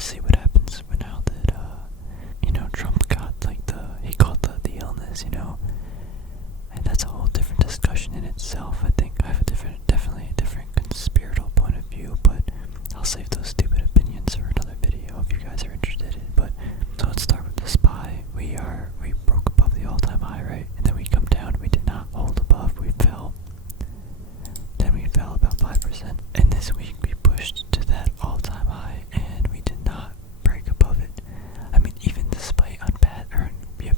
see what happens now that, Trump got, he called the illness, and that's a whole different discussion in itself. I think I have definitely a different conspiratorial point of view, but I'll save those stupid opinions for another video if you guys are interested in. But so let's start with the SPY. We broke above the all-time high, right? And then we come down. We did not hold above. We fell. Then we fell about 5%. And this week we pushed to that all-time high, and we did not break above it. I mean, even despite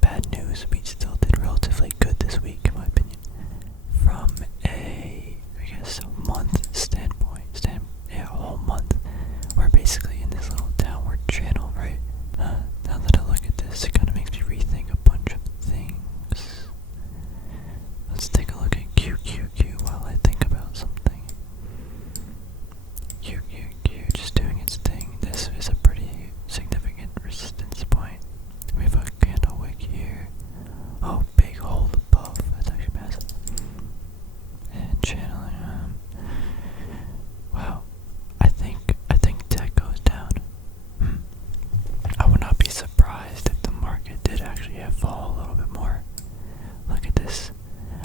bad news, we still did relatively good this week, in my opinion. From a month standpoint, a whole month, we're basically in this little downward channel, right? Now that I look at this, it kind of makes me rethink a bunch of things. Let's take a look at QQQ while I think about something. QQQ just doing its thing. This is a pretty significant resistance point. We have a candle wick here. Oh, big hold above. That's actually massive. And channeling. Wow. I think tech goes down. I would not be surprised if the market did actually fall a little bit more. Look at this.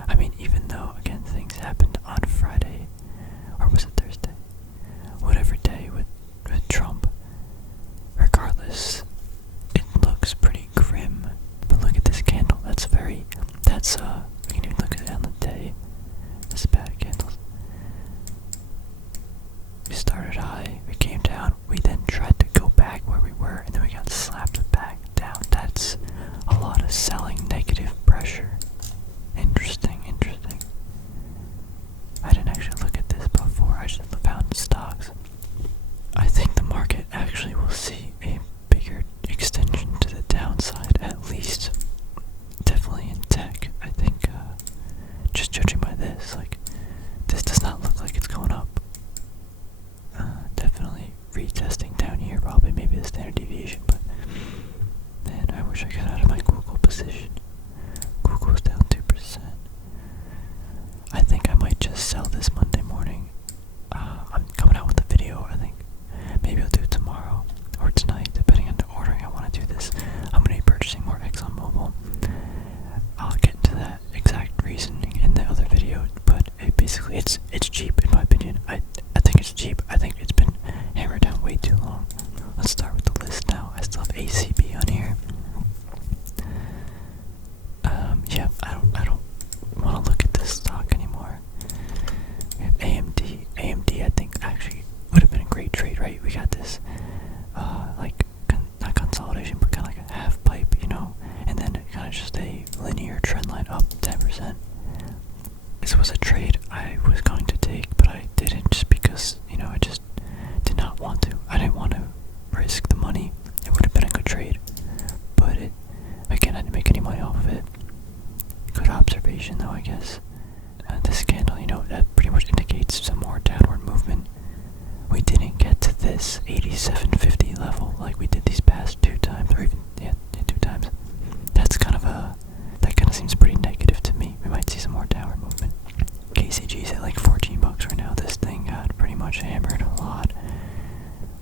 I mean, even though, again, things happened on Friday, or was it Thursday? Whatever day with Trump. Regardless, it looks pretty grim. But look at this candle. We can even look at it on the day. This is bad candles. We started high, we came down, we then tried to go back where we were, and then we got slapped back down. That's a lot of selling negative pressure. Interesting. I didn't actually look at this before, I just found stocks. I think the market actually will see a bigger extension to the downside, at least. Definitely in tech. I think, just judging by this, this does not look like it's going up. Definitely retesting down here, probably maybe the standard deviation, but man, I wish I got out of my Google position. Google's down 2%. I think I might just sell this Monday morning. I'm coming out with a video, I think. Maybe I'll do it tomorrow or tonight, depending on the ordering I want to do this. I'm going to be purchasing more ExxonMobil. I'll get into that exact reasoning in the other video, but basically it's cheap in my opinion. I think it's cheap. I think it's been hammered down way too long. Let's start with the list now. I still have ACB on here. Yeah, I don't want to look at this stock anymore. We have AMD. AMD, I think, actually would have been a great trade, right? We got this, not consolidation, but kind of like a half pipe, and then kind of just a linear trend line up 10%. This was a trade I was going to take, but I didn't just because, I just did not want to. I didn't want to risk the money. It would have been a good trade, but again, I didn't make any money off of it. Good observation, though, I guess. This candle, that pretty much indicates some more downward movement. We didn't get to this 8750 level like we did these past 2 times, or even, 2 times. That kind of seems pretty negative to me. We might see some more downward movement. KCG's at like $14 right now. This thing got pretty much hammered a lot.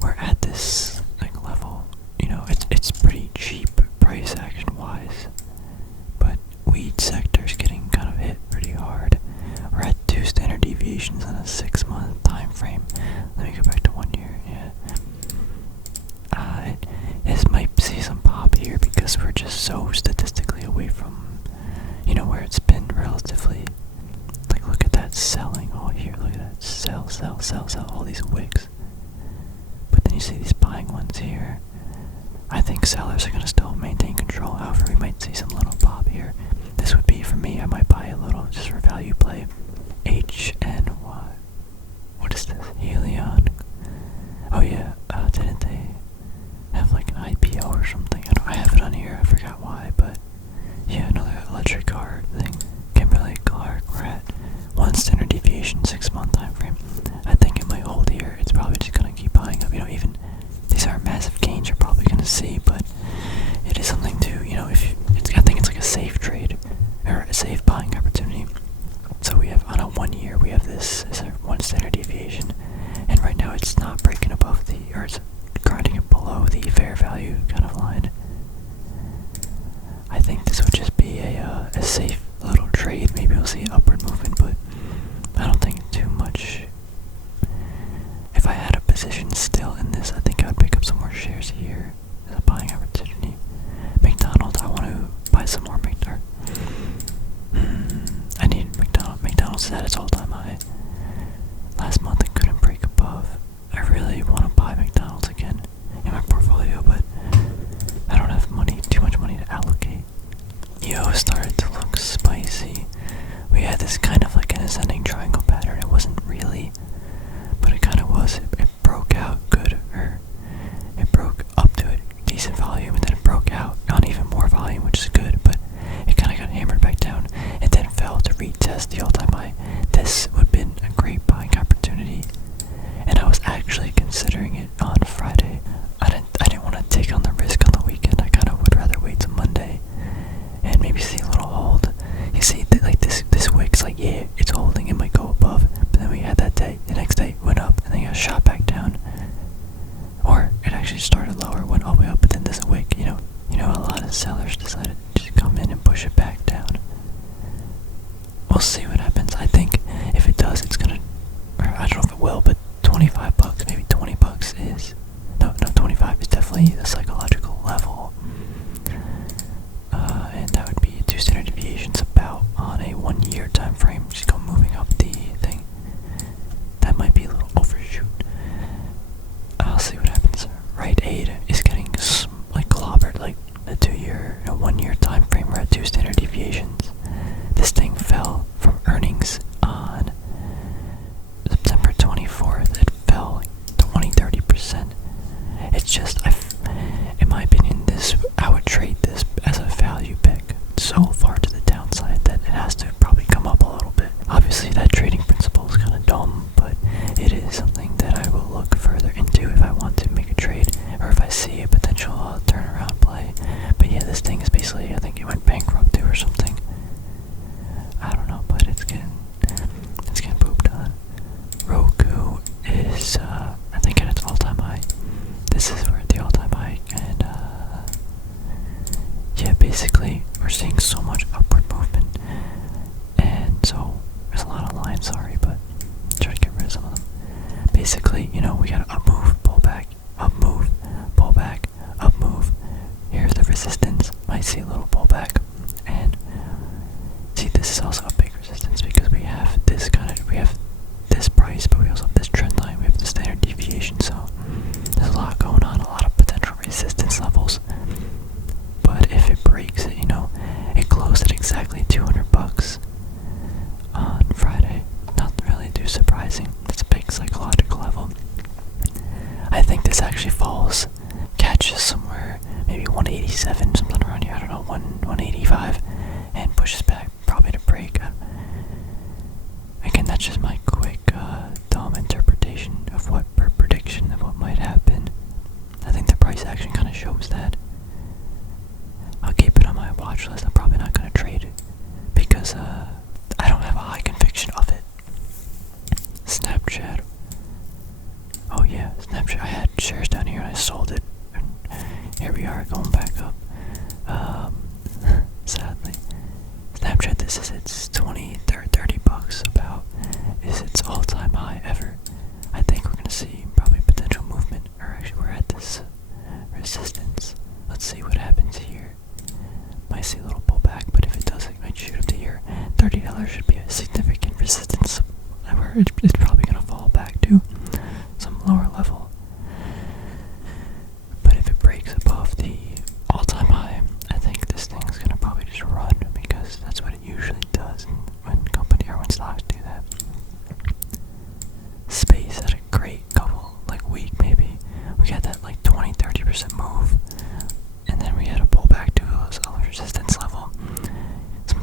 We're at this level, it's pretty cheap price action wise, but weed sector's getting kind of hit pretty hard. We're at 2 standard deviations on a 6-month time frame. Let me go back to 1 year. This might see some pop here because we're just so statistically away from, where it's been relatively. Look at that selling all here. Look at that. Sell, all these wicks. But then you see these buying ones here. I think sellers are going to still maintain control. However, we might see some little pop here. This would be, for me, I might buy a little just for value play. HNY. What is this? Helion. Oh yeah, didn't they have an IPO or something? I have it on here, I forgot why, but yeah, another electric car thing. Kimberly-Clark, we're at 1 standard deviation, 6-month time frame. I think it might hold here. It's probably just going to keep buying up. Even these aren't massive gains you're probably going to see, but it is something to, I think it's like a safe trade, or a safe buying opportunity. So we have, on a 1 year, we have this as a 1 standard deviation, and right now it's not breaking above or it's grinding it below actually started lower, went all the way up, but then there's a wick. A lot of sellers decided to just come in and push it back down. We'll see what happens. I think if it does, it's gonna, or I don't know if it will, but $25, maybe $20 is, no, 25 is definitely the psychological level. And that would be 2 standard deviations about on a 1 year time frame. Just go moving up the thing. That might be a little overshoot. I'll see what happens. Rite Aid is getting like clobbered, like a 2 year, 1 year time frame. We're at 2 standard deviations. This thing fell from earnings on September 24th. It fell like 20-30%. It's just, in my opinion, I would trade this as a value pick so far to the downside that it has to probably come up a little bit. Obviously, that trading principle is kind of dumb, but it is something that I will look further into if I want to make a trade or if I see a potential turnaround play. But yeah, this thing is basically, I think it went bankrupt too or something. I don't know, but it's getting pooped on. Roku is, I think, at its all-time high. This is where the all-time high, and yeah, basically we're seeing so much upward movement, and so there's a lot of lines. Sorry, but try to get rid of some of them. Basically, we got an up move, pull back, up move, pull back, up move. Here's the resistance. Might see a little pullback, and see, this is also a big resistance because we have this price, but we also have this trend line. We have the standard deviation, so there's a lot going on, a lot of potential resistance levels. But if it breaks it, it closed at exactly $200 on Friday. Not really too surprising. It's a big psychological level. I think this actually catches somewhere, maybe 187, something around here. I don't know, 185, and pushes back, probably to break. Again, that's just my quick, dumb interpretation of prediction of what might happen. I think the price action kind of shows that. I'll keep it on my watch list. I'm probably not going to trade it because I don't have a high conviction of it. Snapchat. Oh yeah, Snapchat. I had shares down here and I sold it. And here we are going back up. Sadly. Snapchat, this is its $30 about. Is its all-time high ever. I think we're going to see probably potential movement. Or actually, we're at this resistance. Let's see what happens here. Might see a little pullback, but if it does, it might shoot up to here. $30 should be a significant resistance. Where it's probably going to fall back to some lower level. But if it breaks above the all-time high, I think this thing's going to probably just run because that's what it usually does when stocks do that. Space had a great week maybe. We had that 20-30% move, and then we had a pullback to a resistance level. Some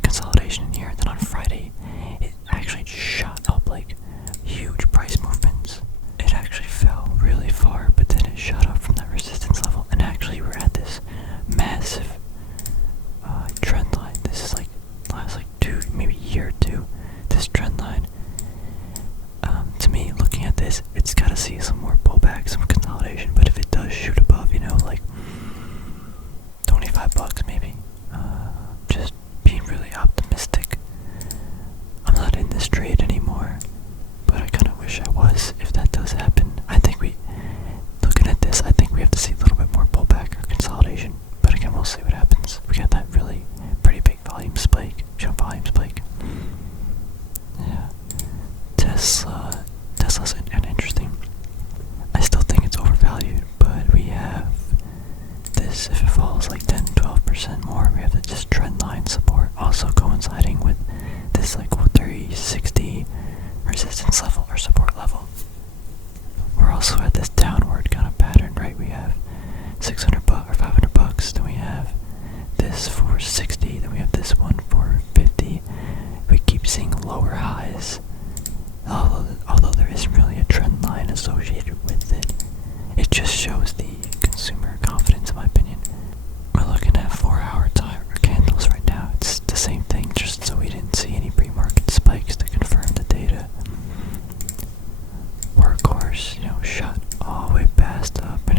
consolidation in here, and then on Friday, it actually shot up huge price movements. It actually fell really far, but then it shot up from that resistance level, and actually we're at this massive trend line. This is last maybe year or two. This trend line, to me, looking at this, it's got to see some more pullback, some consolidation. But if it does shoot above, $25 maybe, just being really optimistic. I'm not in this trade anymore, but I kind of wish I was. If that does happen, looking at this, I think we have to see a little bit more pullback or consolidation. But again, we'll see what happens. We got that really pretty big volume spike, jump volume spike. Yeah. Tesla's an interesting. I still think it's overvalued, but we have this. If it falls 10-12% more, we have this trend line support also coinciding with this 360 resistance level or support level. We're also at this downward kind of pattern, right? We have $600 or $500. Then we have this for 60. Then we have this one for 50. We keep seeing lower highs. Although there isn't really a trend line associated with it, it just shows the consumer confidence, in my opinion. We're looking at 4-hour time or candles right now. It's the same thing, just so we didn't see any pre-market spikes to confirm the data. Workhorse, shot all the way past up, and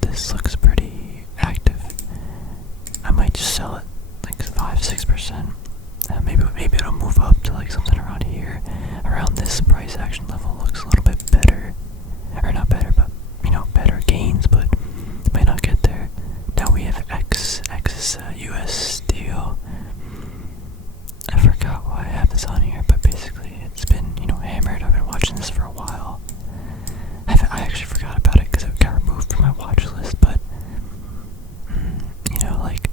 this looks pretty active. I might just sell it like 5-6%. Maybe it'll move up to like something around here. Around this price action level looks a little bit better. Or not better, but better gains, but might not get there. Now we have X is US Steel. I forgot why I have this on here, but basically it's been, hammered. I've been watching this for a while. I actually forgot about it because it got removed from my watch list, but like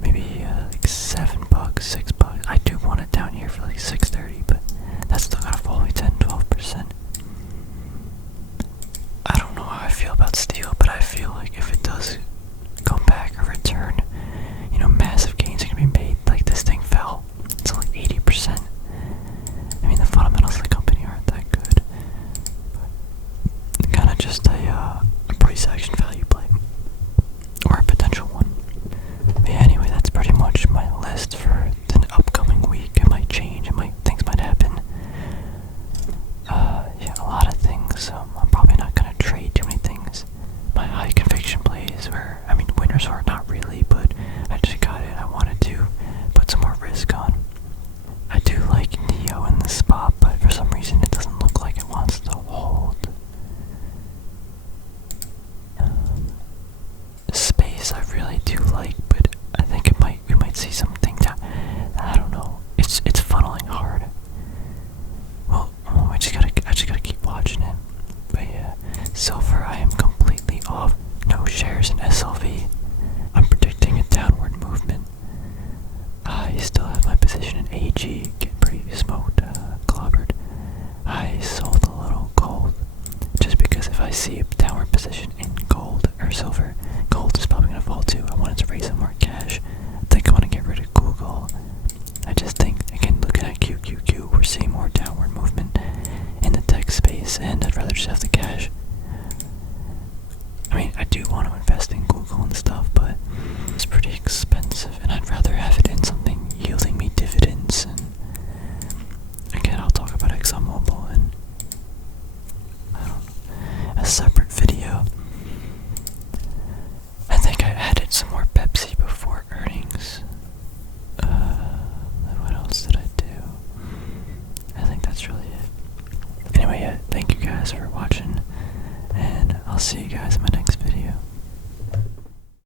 maybe like $7, $6. I do want it down here for like 6.30, but that's still gotta fall like 10-12%. I don't know how I feel about steel, but I feel like if it does come back or return, massive gains are gonna be made. Like this thing fell to like 80%. I mean, the fundamentals of the company aren't that good, but kind of just a price action value play, or a potential one. But yeah, anyway, that's pretty much my list for the upcoming week. It might change, things might happen. Yeah, a lot of things. I'm probably not gonna trade too many things. My high conviction plays winners are not really, but I just got it. I wanted to put some more risk on. I do like Neo in this spot, but for some reason it doesn't look like it wants to hold. Space I really do like, but I think we might see some